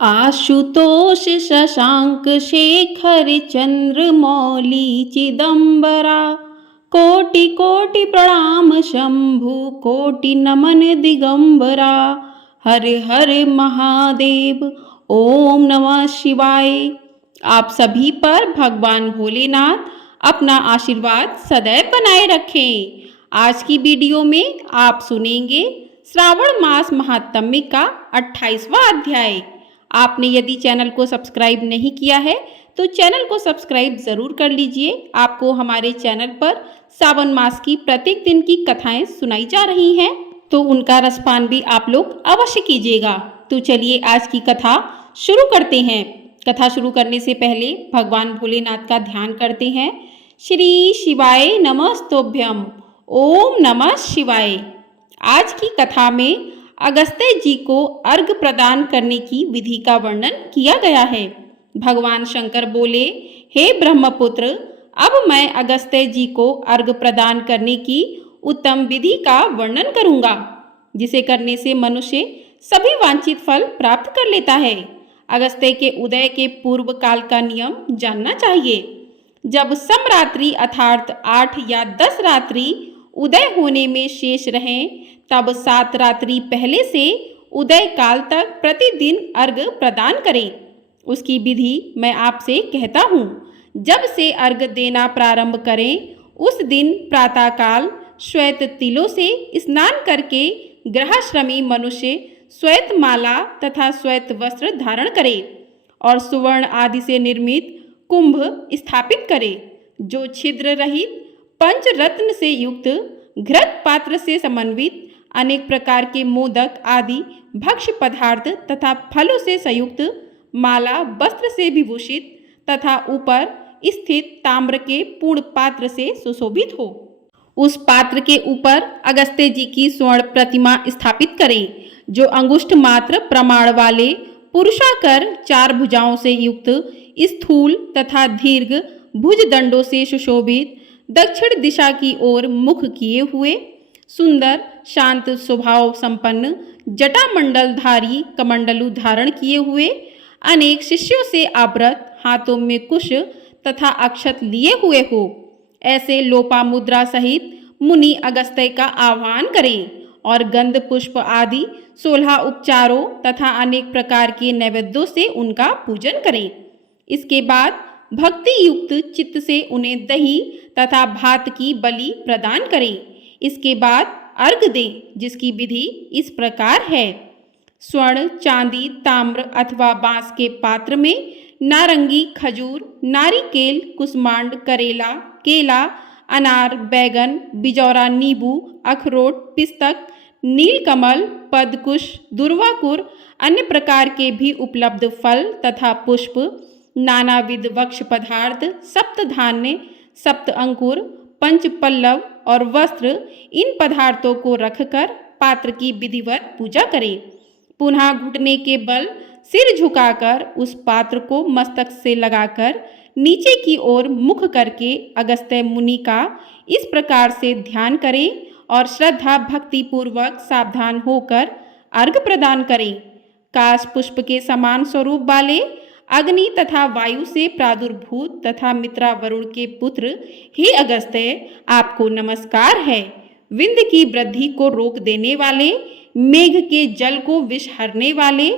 आशुतोष शशांक शेखर चंद्रमौली चिदंबरा। कोटि कोटि प्रणाम शंभु कोटि नमन दिगंबरा। हर हर महादेव। ओम नमः शिवाय। आप सभी पर भगवान भोलेनाथ अपना आशीर्वाद सदैव बनाए रखें। आज की वीडियो में आप सुनेंगे श्रावण मास महात्म्य का 28वां अध्याय। आपने यदि चैनल को सब्सक्राइब नहीं किया है तो चैनल को सब्सक्राइब जरूर कर लीजिए। आपको हमारे चैनल पर सावन मास की प्रत्येक दिन की कथाएं सुनाई जा रही हैं, तो उनका रसपान भी आप लोग अवश्य कीजिएगा। तो चलिए आज की कथा शुरू करते हैं। कथा शुरू करने से पहले भगवान भोलेनाथ का ध्यान करते हैं। श्री शिवाय नमस्तोभ्यम। ओम नमः शिवाय। आज की कथा में अगस्त्य जी को अर्घ प्रदान करने की विधि का वर्णन किया गया है। भगवान शंकर बोले, हे ब्रह्मपुत्र, अब मैं अगस्त्य जी को अर्घ प्रदान करने की उत्तम विधि का वर्णन करूंगा, जिसे करने से मनुष्य सभी वांछित फल प्राप्त कर लेता है। अगस्त्य के उदय के पूर्व काल का नियम जानना चाहिए। जब समरात्रि अर्थात 8 या 10 रात्रि उदय होने में शेष रहें, तब 7 रात्रि पहले से उदय काल तक प्रतिदिन अर्घ प्रदान करें। उसकी विधि मैं आपसे कहता हूँ। जब से अर्घ देना प्रारंभ करें, उस दिन प्रातःकाल श्वेत तिलों से स्नान करके गृहश्रमी मनुष्य श्वेत माला तथा श्वेत वस्त्र धारण करे और सुवर्ण आदि से निर्मित कुंभ स्थापित करे, जो छिद्र रहित पंचरत्न से युक्त घृत पात्र से समन्वित अनेक प्रकार के मोदक आदि भक्ष्य पदार्थ तथा फलों से संयुक्त माला वस्त्र से विभूषित तथा ऊपर स्थित ताम्र के पूर्ण पात्र से सुशोभित हो। उस पात्र के ऊपर अगस्त्य जी की स्वर्ण प्रतिमा स्थापित करें, जो अंगुष्ठ मात्र प्रमाण वाले पुरुषाकार 4 भुजाओं से युक्त स्थूल तथा दीर्घ भुजदंडों से सुशोभित दक्षिण दिशा की ओर मुख किए हुए सुंदर शांत स्वभाव संपन्न जटामंडलधारी कमंडलु धारण किए हुए अनेक शिष्यों से आवृत हाथों में कुश तथा अक्षत लिए हुए हो, ऐसे लोपा मुद्रा सहित मुनि अगस्त्य का आह्वान करें और गंध पुष्प आदि 16 उपचारों तथा अनेक प्रकार के नैवेद्यों से उनका पूजन करें। इसके बाद भक्ति युक्त चित्त से उन्हें दही तथा भात की बलि प्रदान करें। इसके बाद अर्घ दें, जिसकी विधि इस प्रकार है। स्वर्ण, चांदी, ताम्र अथवा बांस के पात्र में नारंगी, खजूर, नारिकेल, कुसमांड, करेला, केला, अनार, बैगन, बिजौरा, नींबू, अखरोट, पिस्तक, नीलकमल, पदकुश, दुर्वाकुर, अन्य प्रकार के भी उपलब्ध फल तथा पुष्प, नानाविध वक्ष पदार्थ, सप्त धान्य, सप्त अंकुर, पंच पल्लव और वस्त्र, इन पदार्थों को रखकर पात्र की विधिवत पूजा करें। पुनः घुटने के बल सिर झुकाकर उस पात्र को मस्तक से लगाकर नीचे की ओर मुख करके अगस्त्य मुनि का इस प्रकार से ध्यान करें और श्रद्धा भक्ति पूर्वक सावधान होकर अर्घ प्रदान करें। काश पुष्प के समान स्वरूप वाले अग्नि तथा वायु से प्रादुर्भूत तथा मित्रा वरुण के पुत्र, हे अगस्त्य, आपको नमस्कार है। विंध्य की वृद्धि को रोक देने वाले, मेघ के जल को विष हरने वाले,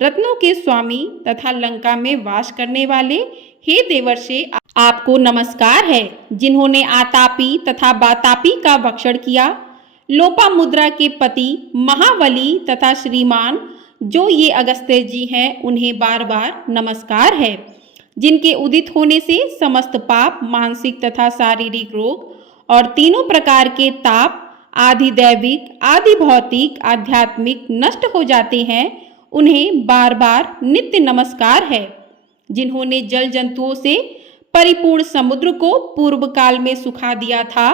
रत्नों के स्वामी तथा लंका में वास करने वाले, हे देवर्षि, आपको नमस्कार है, जिन्होंने आतापी तथा बातापी का भक्षण किया। लोपामुद्रा के पति महाबली तथा श्रीमान जो ये अगस्त्य जी हैं, उन्हें बार बार नमस्कार है, जिनके उदित होने से समस्त पाप, मानसिक तथा शारीरिक रोग और तीनों प्रकार के ताप, आदि दैविक आदि भौतिक आध्यात्मिक नष्ट हो जाते हैं। उन्हें बार बार नित्य नमस्कार है, जिन्होंने जल जंतुओं से परिपूर्ण समुद्र को पूर्व काल में सुखा दिया था।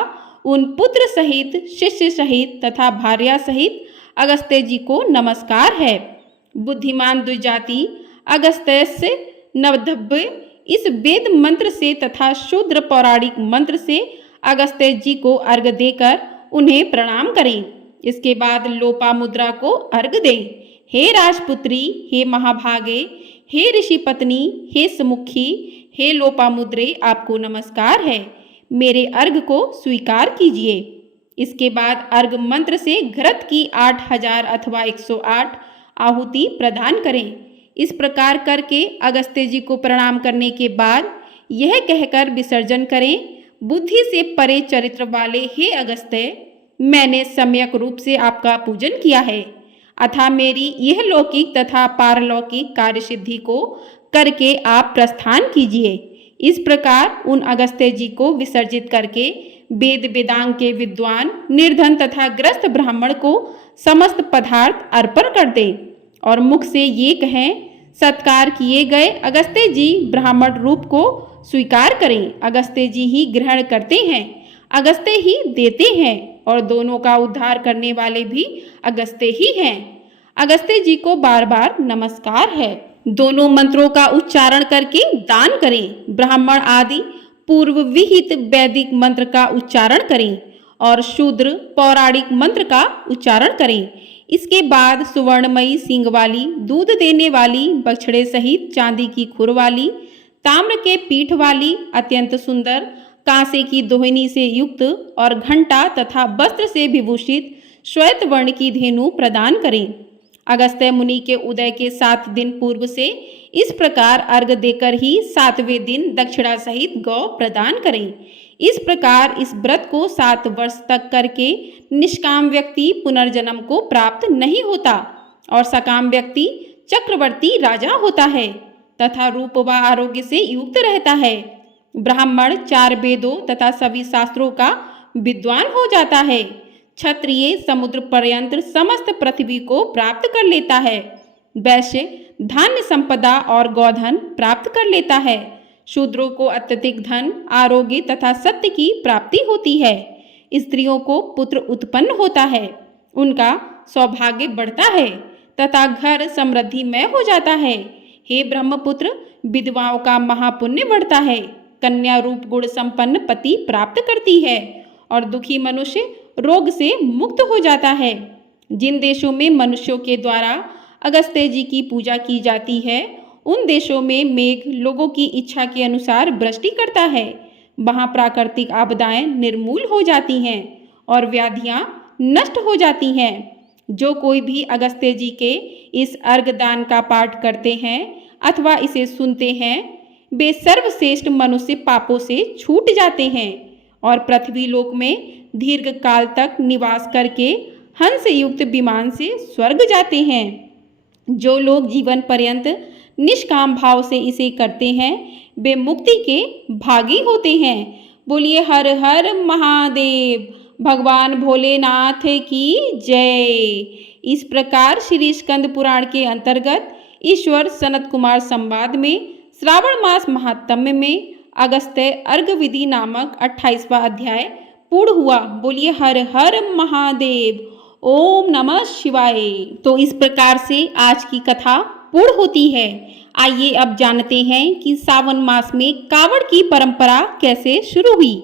उन पुत्र सहित, शिष्य सहित तथा भार्या सहित अगस्त्य जी को नमस्कार है। बुद्धिमान द्विजाति अगस्त्य से नवद्भव्य इस वेद मंत्र से तथा शूद्र पौराणिक मंत्र से अगस्त्य जी को अर्घ देकर उन्हें प्रणाम करें। इसके बाद लोपामुद्रा को अर्घ दें। हे राजपुत्री, हे महाभागे, हे ऋषि पत्नी, हे सुमुखी, हे लोपामुद्रे, आपको नमस्कार है। मेरे अर्घ को स्वीकार कीजिए। इसके बाद अर्घ मंत्र से घृत की 8000 अथवा 108 आहुति प्रदान करें। इस प्रकार करके अगस्त्य जी को प्रणाम करने के बाद यह कहकर विसर्जन करें, बुद्धि से परे चरित्र वाले हे अगस्त्य, मैंने सम्यक रूप से आपका पूजन किया है, अतः मेरी यह लौकिक तथा पारलौकिक कार्य सिद्धि को करके आप प्रस्थान कीजिए। इस प्रकार उन अगस्त्य जी को विसर्जित करके वेद वेदांग के विद्वान, निर्धन तथा ग्रस्त ब्राह्मण को समस्त पदार्थ अर्पण कर दें और मुख से ये कहें, सत्कार किए गए अगस्त्य जी ब्राह्मण रूप को स्वीकार करें। अगस्त्य जी ही ग्रहण करते हैं, अगस्त्य ही देते हैं और दोनों का उद्धार करने वाले भी अगस्त्य ही हैं। अगस्त्य जी को बार बार नमस्कार है। दोनों मंत्रों का उच्चारण करके दान करें। ब्राह्मण आदि पूर्व विहित वैदिक मंत्र का उच्चारण करें और शूद्र पौराणिक मंत्र का उच्चारण करें। इसके बाद सुवर्णमयी सींग वाली, दूध देने वाली, बछड़े सहित चांदी की खुर वाली, ताम्र के पीठ वाली, अत्यंत सुंदर कांसे की दोहिनी से युक्त और घंटा तथा वस्त्र से विभूषित श्वेत वर्ण की धेनु प्रदान करें। अगस्त्य मुनि के उदय के 7 दिन पूर्व से इस प्रकार अर्घ देकर ही 7वें दिन दक्षिणा सहित गौ प्रदान करें। इस प्रकार इस व्रत को 7 वर्ष तक करके निष्काम व्यक्ति पुनर्जन्म को प्राप्त नहीं होता और सकाम व्यक्ति चक्रवर्ती राजा होता है तथा रूप व आरोग्य से युक्त रहता है। ब्राह्मण 4 वेदों तथा सभी शास्त्रों का विद्वान हो जाता है। क्षत्रिय समुद्र पर्यंत समस्त पृथ्वी को प्राप्त कर लेता है। वैश्य धान्य संपदा और गोधन प्राप्त कर लेता है। शूद्रों को अत्यधिक धन, आरोग्य तथा सत्य की प्राप्ति होती है। स्त्रियों को पुत्र उत्पन्न होता है, उनका सौभाग्य बढ़ता है तथा घर समृद्धिमय हो जाता है। हे ब्रह्मपुत्र, विधवाओं का महापुण्य बढ़ता है। कन्या रूप गुण संपन्न पति प्राप्त करती है और दुखी मनुष्य रोग से मुक्त हो जाता है। जिन देशों में मनुष्यों के द्वारा अगस्त्य जी की पूजा की जाती है, उन देशों में मेघ लोगों की इच्छा के अनुसार वृष्टि करता है। वहाँ प्राकृतिक आपदाएं निर्मूल हो जाती हैं और व्याधियाँ नष्ट हो जाती हैं। जो कोई भी अगस्त्य जी के इस अर्घदान का पाठ करते हैं अथवा इसे सुनते हैं, वे सर्वश्रेष्ठ मनुष्य पापों से छूट जाते हैं और पृथ्वी लोक में दीर्घ काल तक निवास करके हंस युक्त विमान से स्वर्ग जाते हैं। जो लोग जीवन पर्यंत निष्काम भाव से इसे करते हैं, वे मुक्ति के भागी होते हैं। बोलिए हर हर महादेव, भगवान भोलेनाथ की जय। इस प्रकार श्री स्कंद पुराण के अंतर्गत ईश्वर सनत कुमार संवाद में श्रावण मास महात्म्य में अगस्त्य अर्घ विधि नामक 28वां अध्याय पूर्ण हुआ। बोलिए हर हर महादेव, ओम नमः शिवाय। तो इस प्रकार से आज की कथा पूर्ण होती है। आइए अब जानते हैं कि सावन मास में कावड़ की परंपरा कैसे शुरू हुई।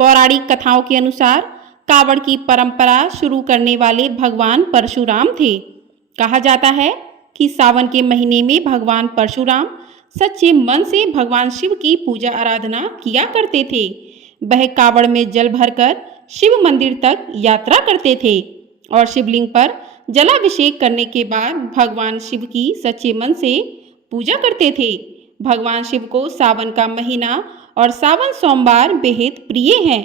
पौराणिक कथाओं के अनुसार कावड़ की परंपरा शुरू करने वाले भगवान परशुराम थे। कहा जाता है कि सावन के महीने में भगवान परशुराम सच्चे मन से भगवान शिव की पूजा आराधना किया करते थे। वह कावड़ में जल भरकर शिव मंदिर तक यात्रा करते थे और शिवलिंग पर जलाभिषेक करने के बाद भगवान शिव की सच्चे मन से पूजा करते थे। भगवान शिव को सावन का महीना और सावन सोमवार बेहद प्रिय हैं,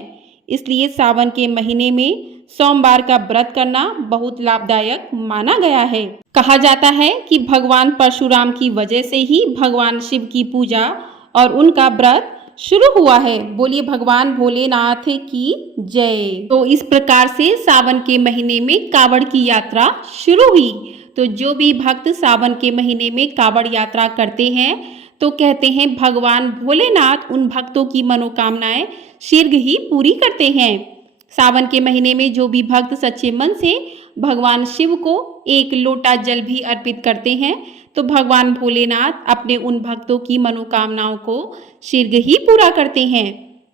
इसलिए सावन के महीने में सोमवार का व्रत करना बहुत लाभदायक माना गया है। कहा जाता है कि भगवान परशुराम की वजह से ही भगवान शिव की पूजा और उनका व्रत शुरू हुआ है। बोलिए भगवान भोलेनाथ की जय। तो इस प्रकार से सावन के महीने में कावड़ की यात्रा शुरू हुई। तो जो भी भक्त सावन के महीने में कावड़ यात्रा करते हैं तो कहते हैं भगवान भोलेनाथ उन भक्तों की मनोकामनाएं शीघ्र ही पूरी करते हैं। सावन के महीने में जो भी भक्त सच्चे मन से भगवान शिव को 1 लोटा जल भी अर्पित करते हैं तो भगवान भोलेनाथ अपने उन भक्तों की मनोकामनाओं को शीघ्र ही पूरा करते हैं।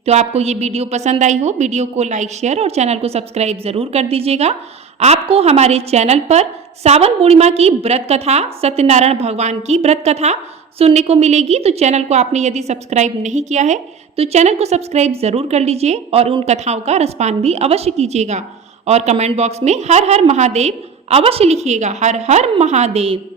तो आपको ये वीडियो पसंद आई हो, वीडियो को लाइक शेयर और चैनल को सब्सक्राइब ज़रूर कर दीजिएगा। आपको हमारे चैनल पर सावन पूर्णिमा की व्रत कथा, सत्यनारायण भगवान की व्रत कथा सुनने को मिलेगी। तो चैनल को आपने यदि सब्सक्राइब नहीं किया है तो चैनल को सब्सक्राइब ज़रूर कर लीजिए और उन कथाओं का रसपान भी अवश्य कीजिएगा। और कमेंट बॉक्स में हर हर महादेव अवश्य लिखिएगा। हर हर महादेव।